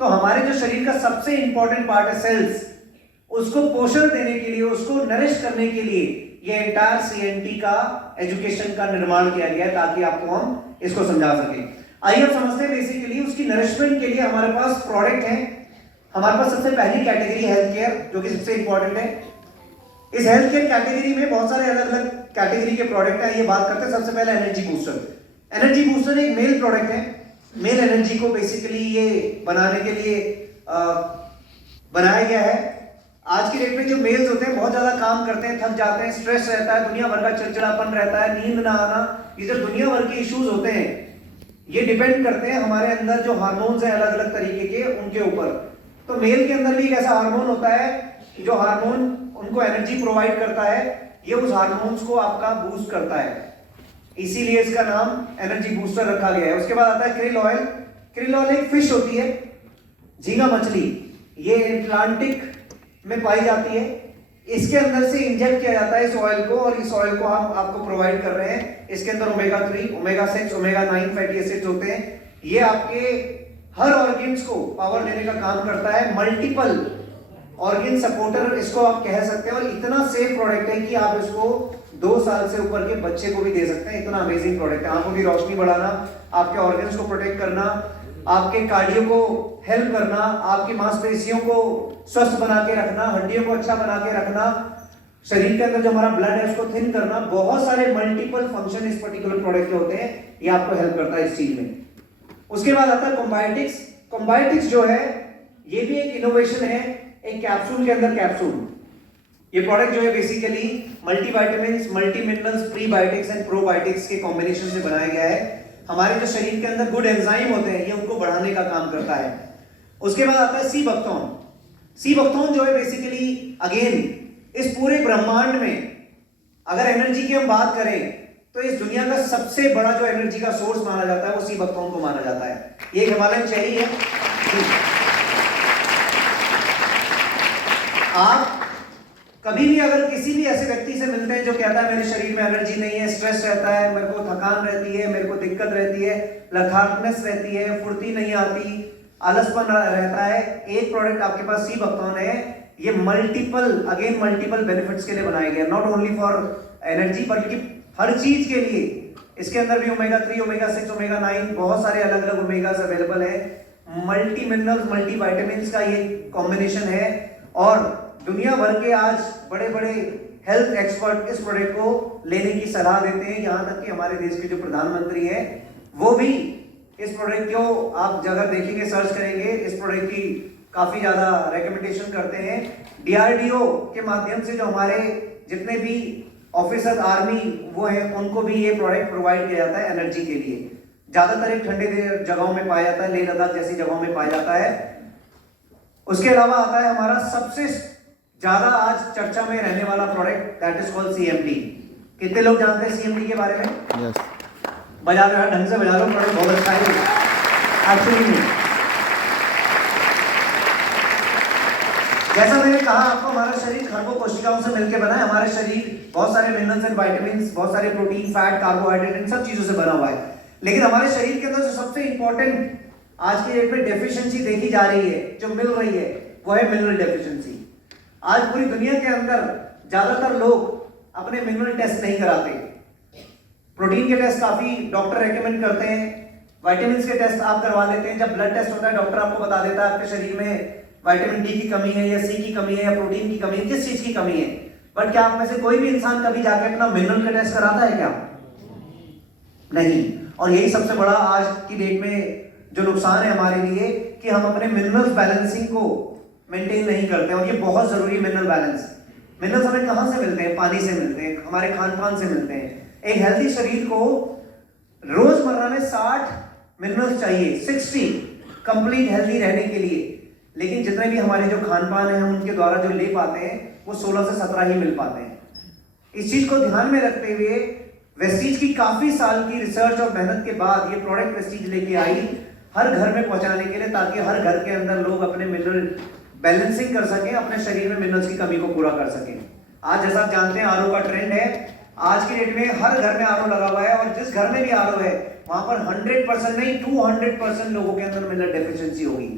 तो हमारे जो शरीर का सबसे इंपॉर्टेंट पार्ट है सेल्स, उसको पोषण देने के लिए, उसको नरिश करने के लिए ये एंटायर सीएनटी का एजुकेशन का निर्माण किया गया है, ताकि आपको हम इसको समझा सके। आइए अब समझते हैं बेसिकली उसकी नरिशमेंट के लिए हमारे पास प्रोडक्ट है। हमारे पास सबसे पहली कैटेगरी हेल्थ केयर, जो कि सबसे इंपॉर्टेंट है। इस हेल्थ केयर कैटेगरी में बहुत सारे अलग अलग कैटेगरी के प्रोडक्ट हैं। ये बात करते हैं सबसे पहले एनर्जी बूस्टर। एनर्जी बूस्टर एक मेल प्रोडक्ट है। मेल एनर्जी को बेसिकली ये बनाने के लिए बनाया गया है। आज की डेट में जो मेल्स होते हैं बहुत ज्यादा काम करते हैं, थक जाते हैं, स्ट्रेस रहता है, दुनिया भर का चिड़चिड़ापन रहता है, नींद ना आना, ये जो दुनिया भर के इश्यूज होते हैं, ये डिपेंड करते हैं हमारे अंदर जो हार्मोन्स हैं अलग अलग तरीके के, उनके ऊपर। तो मेल के अंदर भी एक ऐसा हार्मोन होता है जो हार्मोन उनको एनर्जी प्रोवाइड करता है। ये उस हार्मोन्स को आपका बूस्ट करता है, इसीलिए इसका नाम एनर्जी बूस्टर रखा गया है। उसके बाद आता है क्रिल ऑयल। क्रिल ऑयल एक फिश होती है, झींगा मछली, ये अटलांटिक में पाई जाती है। इसके अंदर से इंजेक्ट किया जाता है इस ऑयल को, और इस ऑयल को हम आपको प्रोवाइड कर रहे हैं। इसके अंदर omega 3, omega 6, omega 9 fatty acids होते हैं। ये आपके हर ऑर्गन्स को पावर देने का काम करता है। मल्टीपल ऑर्गन सपोर्टर इसको आप कह सकते हैं, और इतना सेफ प्रोडक्ट है कि आप इसको 2 साल से ऊपर के बच्चे को भी दे सकते हैं। इतना अमेजिंग प्रोडक्ट है। आंखों की रोशनी बढ़ाना, आपके ऑर्गन्स को प्रोटेक्ट करना, आपके कार्डियो को हेल्प करना, आपकी मांसपेशियों को स्वस्थ बना के रखना, हड्डियों को अच्छा बना के रखना, शरीर के अंदर जो हमारा ब्लड है उसको थिन करना, बहुत सारे मल्टीपल फंक्शन इस पर्टिकुलर प्रोडक्ट के होते हैं। ये आपको हेल्प करता है इस चीज में। उसके बाद आता है कॉम्बायोटिक्स। कॉम्बायोटिक्स जो है ये भी एक इनोवेशन है, एक कैप्सूल के अंदर कैप्सूल। ये प्रोडक्ट जो है basically multivitamins, multi minerals, prebiotics and probiotics के कॉम्बिनेशन से बनाया गया है। हमारे जो शरीर के अंदर गुड एंजाइम होते हैं, ये उनको बढ़ाने का काम करता है। उसके बाद आता है सी बकथॉर्न। सी बकथॉर्न जो है बेसिकली अगेन इस पूरे ब्रह्मांड में अगर एनर्जी की हम बात करें तो इस दुनिया का सबसे बड़ा जो एनर्जी का सोर्स माना जाता है वो सी बकथॉर्न को माना जाता है। ये हिमालयन चेरी है। आप कभी भी अगर किसी भी ऐसे व्यक्ति से मिलते हैं जो कहता है मेरे शरीर में एनर्जी नहीं है, स्ट्रेस रहता है, मेरे को थकान रहती है, मेरे को दिक्कत रहती है, लथार्गनेस रहती है, फुर्ती नहीं आती, आलसपन रहता है, एक प्रोडक्ट आपके पास सी बकथॉर्न है। ये मल्टीपल बेनिफिट्स के लिए बनाया गया, नॉट ओनली फॉर एनर्जी बल्कि हर चीज के लिए। इसके अंदर भी ओमेगा 3, ओमेगा 6, ओमेगा 9 बहुत सारे अलग अलग ओमेगास अवेलेबल है। मल्टी मिनरल्स, मल्टी विटामिन्स का ये कॉम्बिनेशन है, और दुनिया भर के आज बड़े बड़े हेल्थ एक्सपर्ट इस प्रोडक्ट को लेने की सलाह देते हैं। यहां तक कि हमारे देश के जो प्रधानमंत्री हैं वो भी इस प्रोडक्ट को, आप अगर देखेंगे, सर्च करेंगे, इस प्रोडक्ट की काफी ज्यादा रेकमेंडेशन करते हैं। डीआरडीओ के माध्यम से जो हमारे जितने भी ऑफिसर आर्मी वो हैं उनको भी ये प्रोडक्ट प्रोवाइड किया जाता है एनर्जी के लिए। ज्यादातर एक ठंडे जगहों में पाया जाता है, लेह लद्दाख जैसी जगहों में पाया जाता है। उसके अलावा आता है हमारा सबसे ज्यादा आज चर्चा में रहने वाला product, that is called CMD. कितने लोग जानते हैं सीएमडी के बारे में? यस। बजा लो यार, ढंग से बजा लो, प्रोडक्ट बहुत अच्छा है एक्चुअली में। जैसा मैंने कहा आपको, हमारा शरीर खरबों कोशिकाओं से मिलकर बना है। हमारे शरीर बहुत सारे मिनरल्स एंड विटामिन्स, बहुत सारे प्रोटीन, फैट, कार्बोहाइड्रेट, इन सब चीजों से बना हुआ है। लेकिन हमारे शरीर के अंदर जो सबसे इंपॉर्टेंट आज की डेट में डेफिशिएंसी देखी जा रही है, जो मिल रही है, वो है मिनरल डेफिशिएंसी। आज पूरी दुनिया के अंदर ज्यादातर लोग अपने मिनरल टेस्ट नहीं कराते। प्रोटीन के टेस्ट काफी डॉक्टर रेकमेंड करते हैं, विटामिन्स के टेस्ट आप करवा लेते हैं। जब ब्लड टेस्ट होता है डॉक्टर आपको बता देता है आपके शरीर में विटामिन डी की कमी है, या सी की कमी है, या प्रोटीन की कमी है, किस चीज की कमी है। बट क्या आप में से कोई भी इंसान कभी जाके अपना मिनरल का टेस्ट कराता है क्या? नहीं। और यही सबसे बड़ा आज की डेट में जो नुकसान है हमारे लिए, कि हम अपने मिनरल बैलेंसिंग को मेंटेन नहीं करते हैं। और ये बहुत जरूरी है मिनरल बैलेंस। मिनरल्स हमें कहां से मिलते हैं? पानी से मिलते हैं, हमारे खान पान से मिलते हैं। एक हेल्दी शरीर को रोजमर्रा में 60 मिनरल्स चाहिए, 60 कंप्लीट हेल्दी रहने के लिए। लेकिन जितने भी हमारे जो खान पान है हम उनके द्वारा जो ले पाते हैं वो 16 से 17 ही मिल पाते हैं। इस चीज को ध्यान में रखते हुए वेस्टीज की काफी साल की रिसर्च और मेहनत के बाद ये प्रोडक्ट वेस्टीज लेके आई हर घर में पहुंचाने के लिए, ताकि हर घर के अंदर लोग अपने मिनरल बैलेंसिंग कर सकें, अपने शरीर में मिनरल्स की कमी को पूरा कर सकें। आज जैसा आप जानते हैं आरओ का ट्रेंड है। आज की डेट में हर घर में आरओ लगा हुआ है, और जिस घर में भी आरओ है वहां पर 100% नहीं 200% लोगों के अंदर मिनरल डेफिशिएंसी होगी।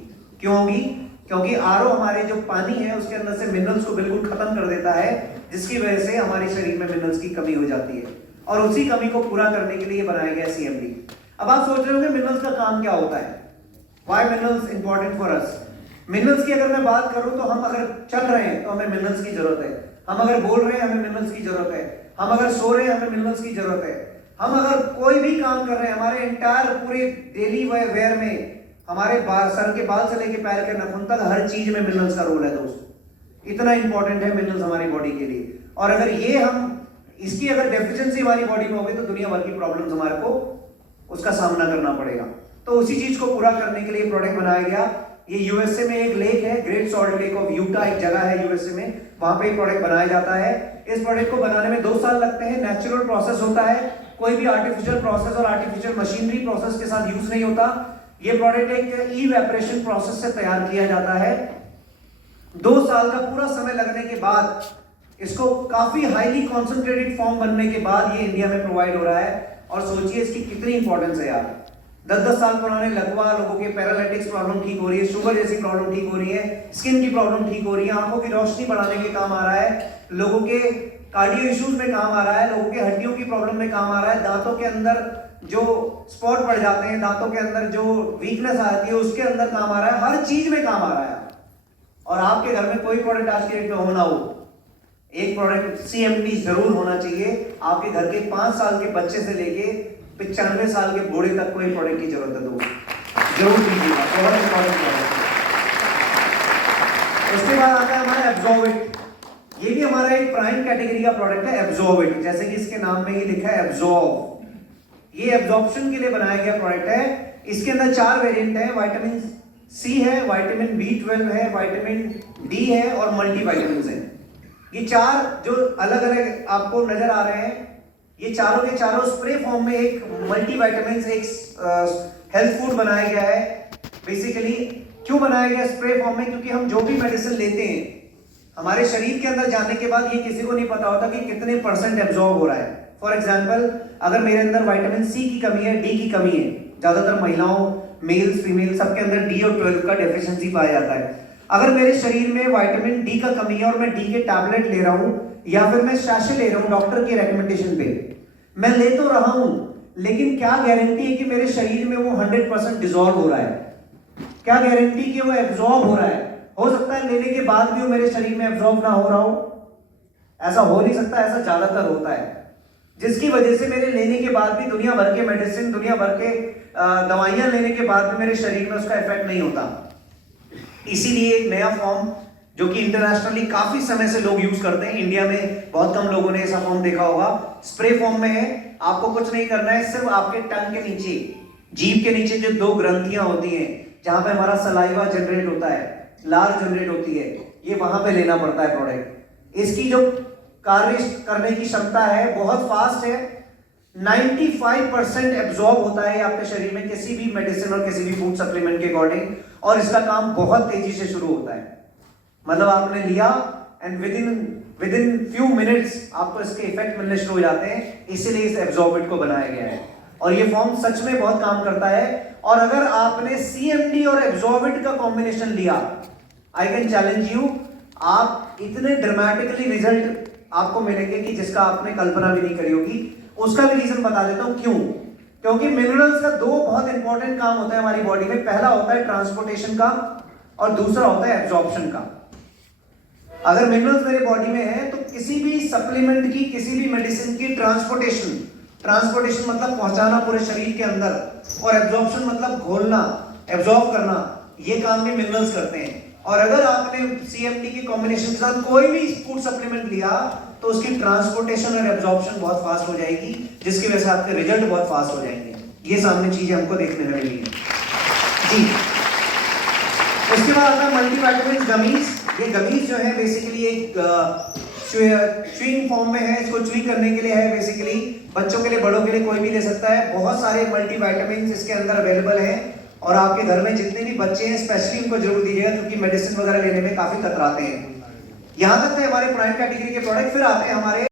क्यों होगी? क्योंकि आरओ हमारे जो पानी है उसके अंदर से मिनरल्स को बिल्कुल खत्म कर देता है, जिसकी वजह से हमारे शरीर में मिनरल्स की कमी हो जाती है, और उसी कमी को पूरा करने के लिए बनाया गया सीएमडी। अब आप सोच रहे होंगे मिनरल्स का काम क्या होता है, why minerals important for us. Minerals की अगर मैं बात करूं तो हम अगर चल रहे हैं तो हमें मिनरल्स की जरूरत है, हम अगर बोल रहे हैं हमें मिनरल्स की जरूरत है, हम अगर सो रहे हैं हमें मिनरल्स की जरूरत है, हम अगर कोई भी काम कर रहे हैं, हमारे एंटायर पूरे डेली वेयर में हमारे सर के बाल से लेके पैर के नाखून तक हर चीज में मिनरल्स का रोल है दोस्तों। इतना इंपॉर्टेंट है मिनरल्स हमारी बॉडी के लिए, और अगर ये हम इसकी अगर डेफिशिएंसी हमारी बॉडी में होगी तो दुनिया भर की प्रॉब्लम्स हमारे को उसका सामना करना पड़ेगा। तो उसी चीज को पूरा करने के लिए प्रोडक्ट बनाया गया। ये यूएसए में एक लेक है, great salt lake of Utah एक जगह है यूएसए में, वहां पे प्रोडक्ट बनाया जाता है। इस प्रोडक्ट को बनाने में 2 साल लगते हैं। नेचुरल प्रोसेस होता है, कोई भी आर्टिफिशियल प्रोसेस और आर्टिफिशियल मशीनरी प्रोसेस के साथ यूज नहीं होता। ये प्रोडक्ट एक इवेपोरेशन प्रोसेस से तैयार किया जाता है। 2 साल का पूरा समय लगने के बाद इसको काफी हाईली कॉन्सेंट्रेटेड फॉर्म बनने के बाद ये इंडिया में प्रोवाइड हो रहा है। और सोचिए इसकी कितनी इंपॉर्टेंस है यार। 10-10 साल पुराने लकवा, लोगों के पैरालिटिक्स प्रॉब्लम ठीक हो रही है, शुगर जैसी प्रॉब्लम ठीक हो रही है, स्किन की प्रॉब्लम ठीक हो रही है, आंखों की रोशनी बढ़ाने के काम आ रहा है, लोगों के कार्डियो इश्यूज में काम आ रहा है, लोगों के हड्डियों की प्रॉब्लम में काम आ रहा है, दांतों के अंदर जो स्पॉट पड़ जाते हैं, दांतों के अंदर जो वीकनेस आती है उसके अंदर काम आ रहा है, हर चीज में काम आ रहा है। और आपके घर में कोई प्रोडक्ट आज के डेट में हो ना हो, एक प्रोडक्ट सीएमडी जरूर होना चाहिए। आपके घर के 5 साल के बच्चे से लेके 95 साल के बूढ़े तक कोई प्रोडक्ट की जरूरत है तो जरूर कीजिएगा, बहुत इंपॉर्टेंट प्रोडक्ट। उसके बाद आता है हमारा एब्जॉर्बिट। ये भी हमारा एक प्राइम कैटेगरी का प्रोडक्ट है एब्जॉर्बिट, जैसे कि इसके नाम में ही लिखा है एब्जॉर्ब। ये एब्जॉर्प्शन के लिए बनाया गया प्रोडक्ट है। इसके अंदर 4 वेरिएंट है, विटामिन सी है, विटामिन B12 है, विटामिन डी है और मल्टीविटामिन है। ये 4 जो अलग अलग आपको नजर आ रहे हैं, ये चारों के चारों स्प्रे फॉर्म में एक मल्टीविटामिन एक हेल्थ फूड बनाया गया है। बेसिकली क्यों बनाया गया स्प्रे फॉर्म में? क्योंकि हम जो भी मेडिसिन लेते हैं हमारे शरीर के अंदर जाने के बाद ये किसी को नहीं पता होता कि कितने % एब्जॉर्ब हो रहा है। फॉर एग्जाम्पल, अगर मेरे अंदर विटामिन सी की कमी है, डी की कमी है, ज्यादातर महिलाओं, मेल्स, फीमेल सबके अंदर डी और 12 का डेफिशिएंसी पाया जाता है। अगर मेरे शरीर में विटामिन डी का कमी है और मैं डी के टैबलेट ले रहा हूं या फिर मैं सैशे ले रहा हूं डॉक्टर की रिकमेंडेशन पे, मैं ले तो रहा हूं, लेकिन क्या गारंटी है कि मेरे शरीर में वो 100% डिसॉल्व हो रहा है? क्या गारंटी कि वो एब्जॉर्ब हो रहा है? हो सकता है लेने के बाद भी वो मेरे शरीर में एब्जॉर्ब ना हो रहा हो, ऐसा हो नहीं सकता, ऐसा ज्यादातर होता है, जिसकी वजह से मेरे लेने के बाद भी दुनिया भर के मेडिसिन, दुनिया भर के दवाइयां लेने के बाद भी मेरे शरीर में उसका इफेक्ट नहीं होता। इसीलिए एक नया फॉर्म जो कि इंटरनेशनली काफी समय से लोग यूज करते हैं, इंडिया में बहुत कम लोगों ने ऐसा फॉर्म देखा होगा, स्प्रे फॉर्म में है। आपको कुछ नहीं करना है, सिर्फ आपके टंग के नीचे, जीभ के नीचे जो 2 ग्रंथियां होती हैं जहां पे हमारा सलाइवा जनरेट होता है, लार जनरेट होती है, ये वहां पे लेना पड़ता है प्रोडक्ट। इसकी जो कार्य करने की क्षमता है बहुत फास्ट है, 95% एब्जॉर्ब होता है आपके शरीर में किसी भी मेडिसिन और किसी भी फूड सप्लीमेंट के अकॉर्डिंग, और इसका काम बहुत तेजी से शुरू होता है। मतलब आपने लिया and with in few minutes आपको इसके इफेक्ट मिलने शुरू हो जाते हैं, इसीलिए इस एब्जॉर्बिट को बनाया गया है। और ये फॉर्म सच में बहुत काम करता है। और अगर आपने सीएमडी और एब्जॉर्बिट का कॉम्बिनेशन लिया, आई कैन चैलेंज यू, आप इतने ड्रामेटिकली रिजल्ट आपको मिलेंगे कि जिसका आपने कल्पना भी नहीं करी होगी। उसका भी रीजन बता देता हूं क्यों। क्योंकि मिनरल्स का 2 बहुत इंपॉर्टेंट काम होता है हमारी बॉडी में। पहला होता है ट्रांसपोर्टेशन का और दूसरा होता है एब्जॉर्प्शन का। अगर मिनरल्स मेरे बॉडी में है तो किसी भी सप्लीमेंट की, किसी भी मेडिसिन की ट्रांसपोर्टेशन मतलब पहुंचाना पूरे शरीर के अंदर, और एब्जॉर्प्शन मतलब घोलना, एब्जॉर्ब करना, ये काम भी मिनरल्स करते हैं। और अगर आपने सीएमडी के कॉम्बिनेशन के साथ कोई भी फूड सप्लीमेंट लिया तो उसकी ट्रांसपोर्टेशन और एब्जॉर्प्शन बहुत फास्ट हो जाएगी, जिसकी वजह से आपके रिजल्ट बहुत फास्ट हो जाएंगे। ये सामने चीजें हमको देखने में मिली है जी। उसके बाद आता है मल्टीविटामिन गमीज। ये गमीज जो है बेसिकली एक च्यूइंग फॉर्म में है, इसको च्यूई करने के लिए है। बेसिकली बच्चों के लिए, बड़ों के लिए, कोई भी ले सकता है। बहुत सारे मल्टीविटामिन इसके अंदर अवेलेबल हैं, और आपके घर में जितने भी बच्चे हैं स्पेशली उनको जरूर दीजिएगा, क्योंकि मेडिसिन वगैरह लेने में काफी कतराते हैं। यहां तक थे हमारे प्राइम कैटेगरी के प्रोडक्ट। फिर आते हैं हमारे